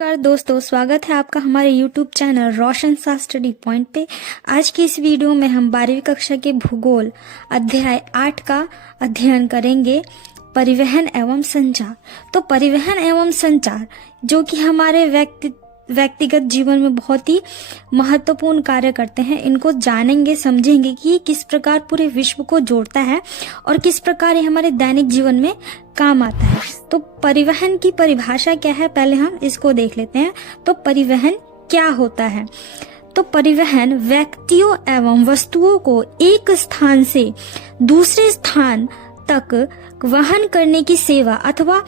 नमस्कार दोस्तों, स्वागत है आपका हमारे YouTube चैनल रोशन सा स्टडी पॉइंट पे। आज की इस वीडियो में हम 12वीं कक्षा के भूगोल अध्याय 8 का अध्ययन करेंगे, परिवहन एवं संचार। तो परिवहन एवं संचार जो कि हमारे व्यक्तिगत जीवन में बहुत ही महत्वपूर्ण कार्य करते हैं, इनको जानेंगे, समझेंगे कि ये किस प्रकार पूरे विश्व को जोड़ता है और किस प्रकार ये हमारे दैनिक जीवन में काम आता है। तो परिवहन की परिभाषा क्या है, पहले हम इसको देख लेते हैं। तो परिवहन क्या होता है? तो परिवहन व्यक्तियों एवं वस्तुओं को एक स्थान से दूसरे स्थान तक वहन करने की सेवा अथवा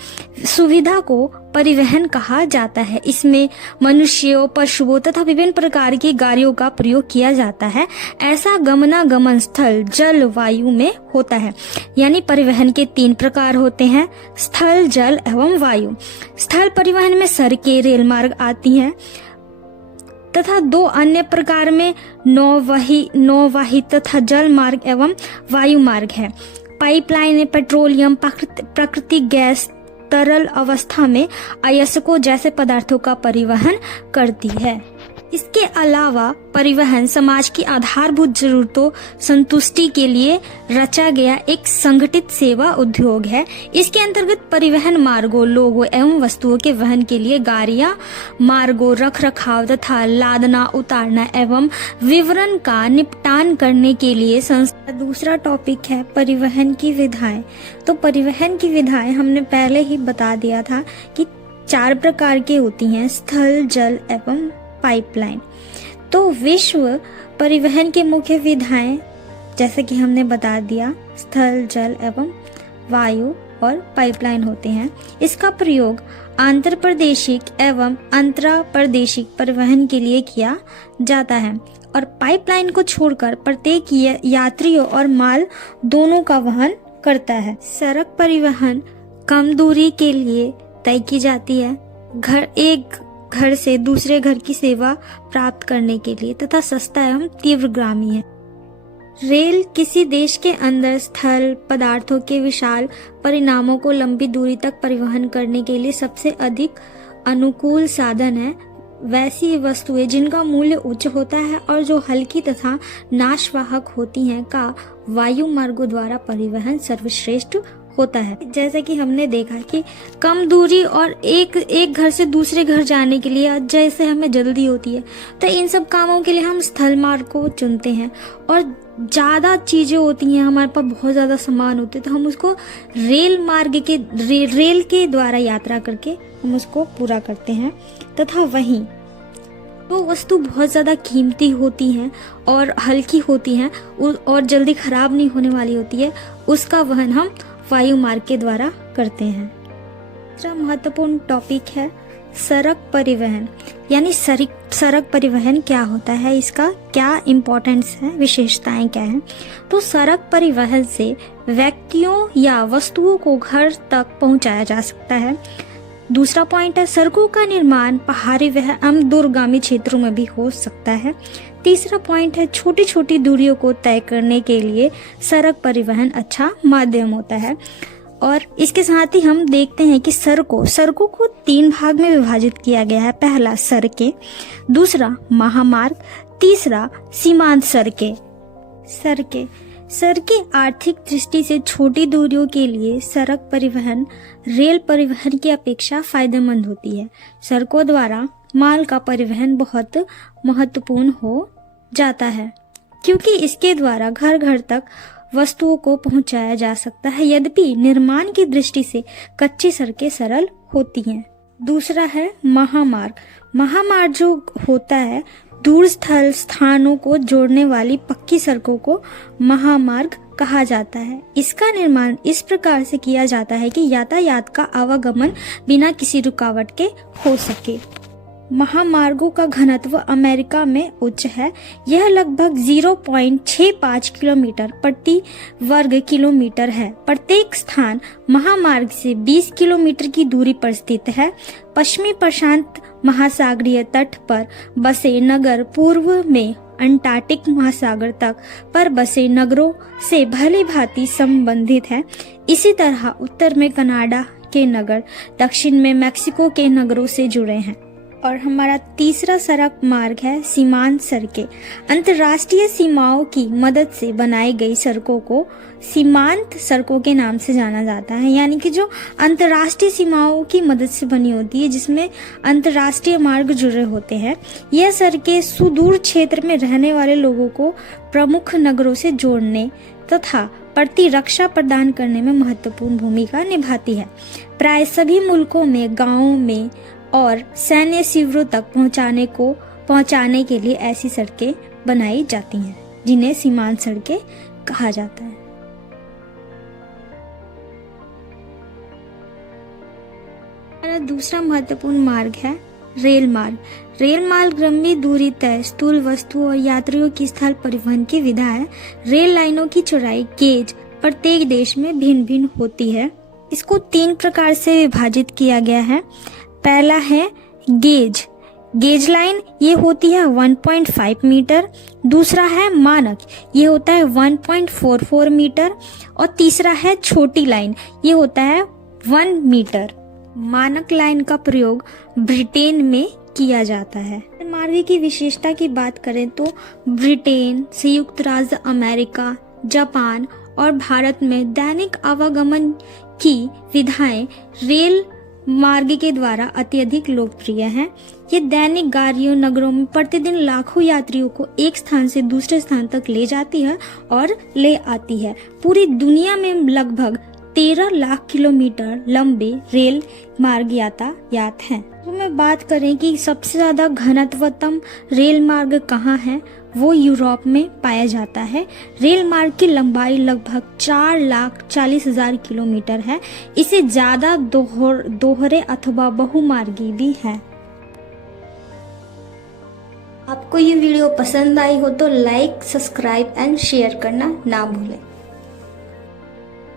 सुविधा को परिवहन कहा जाता है। इसमें मनुष्यों, पशुओं तथा विभिन्न प्रकार की गाड़ियों का प्रयोग किया जाता है। ऐसा गमनागमन स्थल, जल, वायु में होता है। यानी परिवहन के 3 प्रकार होते हैं, स्थल, जल एवं वायु। स्थल परिवहन में सड़कें, रेल मार्ग आती हैं तथा 2 अन्य प्रकार में नौवाही तथा जल मार्ग एवं वायु मार्ग है। पाइपलाइन पेट्रोलियम, प्राकृतिक गैस तरल अवस्था में अयस्कों जैसे पदार्थों का परिवहन करती है। इसके अलावा परिवहन समाज की आधारभूत जरूरतों संतुष्टि के लिए रचा गया एक संगठित सेवा उद्योग है। इसके अंतर्गत परिवहन मार्गों, लोगों एवं वस्तुओं के वहन के लिए गाड़ियां, मार्गों रख रखाव तथा लादना उतारना एवं विवरण का निपटान करने के लिए संस्था। दूसरा टॉपिक है परिवहन की विधाएं। तो परिवहन की विधाएं हमने पहले ही बता दिया था कि 4 प्रकार की होती हैं, स्थल, जल एवं पाइपलाइन। तो विश्व परिवहन के मुख्य विधाएं जैसे कि हमने बता दिया, स्थल, जल एवं वायु और पाइपलाइन होते हैं। इसका प्रयोग आंतर प्रादेशिक एवं अंतरा प्रादेशिक परिवहन के लिए किया जाता है और पाइपलाइन को छोड़कर प्रत्येक यात्रियों और माल दोनों का वहन करता है। सड़क परिवहन कम दूरी के लिए तय की जाती है, एक घर से दूसरे घर की सेवा प्राप्त करने के लिए तथा सस्ता एवं तीव्रगामी है। रेल किसी देश के अंदर स्थल पदार्थों के विशाल परिणामों को लंबी दूरी तक परिवहन करने के लिए सबसे अधिक अनुकूल साधन है। वैसी वस्तुएं जिनका मूल्य उच्च होता है और जो हल्की तथा नाशवाहक होती हैं का वायु मार्गों द्वारा परिवहन सर्वश्रेष्ठ होता है। जैसे कि हमने देखा कि कम दूरी और एक घर से दूसरे घर जाने के लिए जैसे हमें जल्दी होती है, तो इन सब कामों के लिए हम स्थल मार्ग को चुनते हैं। और ज्यादा चीजें होती हैं, हमारे पास बहुत ज्यादा सामान होते हैं, तो हम उसको रेल के द्वारा यात्रा करके हम उसको पूरा करते हैं। तथा वहीं वो वस्तु बहुत ज्यादा कीमती होती हैं और हल्की होती हैं और जल्दी खराब नहीं होने वाली होती है, उसका वहन हम वायु मार्ग के द्वारा करते हैं। दूसरा महत्वपूर्ण टॉपिक है सड़क परिवहन। यानी सड़क परिवहन क्या होता है, इसका क्या इम्पोर्टेंस है, विशेषताएं क्या हैं। तो सड़क परिवहन से व्यक्तियों या वस्तुओं को घर तक पहुंचाया जा सकता है। दूसरा पॉइंट है सड़कों का निर्माण पहाड़ी व एवं दूरगामी क्षेत्रों में भी हो सकता है। तीसरा पॉइंट है छोटी छोटी दूरियों को तय करने के लिए सड़क परिवहन अच्छा माध्यम होता है। और इसके साथ ही हम देखते हैं कि सड़कों को 3 भाग में विभाजित किया गया है। पहला सड़कें, दूसरा महामार्ग, तीसरा सीमांत सड़कें आर्थिक दृष्टि से छोटी दूरियों के लिए सड़क परिवहन रेल परिवहन की अपेक्षा फायदेमंद होती है। सड़कों द्वारा माल का परिवहन बहुत महत्वपूर्ण हो जाता है क्योंकि इसके द्वारा घर घर तक वस्तुओं को पहुंचाया जा सकता है। यद्यपि निर्माण की दृष्टि से कच्ची सड़कें सरल होती हैं। दूसरा है महामार्ग जो होता है दूर स्थानों को जोड़ने वाली पक्की सड़कों को महामार्ग कहा जाता है। इसका निर्माण इस प्रकार से किया जाता है कि यातायात का आवागमन बिना किसी रुकावट के हो सके। महामार्गों का घनत्व अमेरिका में उच्च है। यह लगभग 0.65 किलोमीटर प्रति वर्ग किलोमीटर है। प्रत्येक स्थान महामार्ग से 20 किलोमीटर की दूरी पर स्थित है। पश्चिमी प्रशांत महासागरीय तट पर बसे नगर पूर्व में अंटार्कटिक महासागर तक पर बसे नगरों से भली भांति संबंधित है। इसी तरह उत्तर में कनाडा के नगर, दक्षिण में मैक्सिको के नगरों से जुड़े हैं। और हमारा तीसरा सड़क मार्ग है सीमांत सड़कें। अंतर्राष्ट्रीय सीमाओं की मदद से बनाई गई सड़कों को सीमांत सड़कों के नाम से जाना जाता है, यानी कि जो अंतर्राष्ट्रीय सीमाओं की मदद से बनी होती है, जिसमें अंतर्राष्ट्रीय मार्ग जुड़े होते हैं। यह सड़कें सुदूर क्षेत्र में रहने वाले लोगों को प्रमुख नगरों से जोड़ने तथा प्रतिरक्षा प्रदान करने में महत्वपूर्ण भूमिका निभाती है। प्राय सभी मुल्कों में गांवों में और सैन्य शिविरों तक पहुंचाने के लिए ऐसी सड़कें बनाई जाती हैं, जिन्हें सीमांत सड़कें कहा जाता है। हमारा दूसरा महत्वपूर्ण मार्ग है रेल मार्ग। रेल मार्ग लंबी दूरी तय स्थूल वस्तुओं और यात्रियों की स्थल परिवहन की विधा है। रेल लाइनों की चौड़ाई गेज प्रत्येक देश में भिन्न भिन्न होती है। इसको 3 प्रकार से विभाजित किया गया है। पहला है गेज लाइन, ये होती है 1.5 मीटर। दूसरा है मानक, ये होता है 1.44 मीटर। और तीसरा है छोटी लाइन, ये होता है 1 मीटर। मानक लाइन का प्रयोग ब्रिटेन में किया जाता है। मार्ग की विशेषता की बात करें तो ब्रिटेन, संयुक्त राज्य अमेरिका, जापान और भारत में दैनिक आवागमन की विधाएं रेल मार्ग के द्वारा अत्यधिक लोकप्रिय हैं। ये दैनिक गाड़ियों नगरों में प्रतिदिन लाखों यात्रियों को एक स्थान से दूसरे स्थान तक ले जाती है और ले आती है। पूरी दुनिया में लगभग 13 लाख किलोमीटर लंबे रेल मार्ग यातायात हैं। तो मैं बात करें कि सबसे ज्यादा घनत्वतम रेल मार्ग कहाँ है, वो यूरोप में पाया जाता है। रेल मार्ग की लंबाई लगभग 4,40,000 किलोमीटर है। इसे ज्यादा दोहरे अथवा बहुमार्गी भी है। आपको ये वीडियो पसंद आई हो तो लाइक, सब्सक्राइब एंड शेयर करना ना भूलें।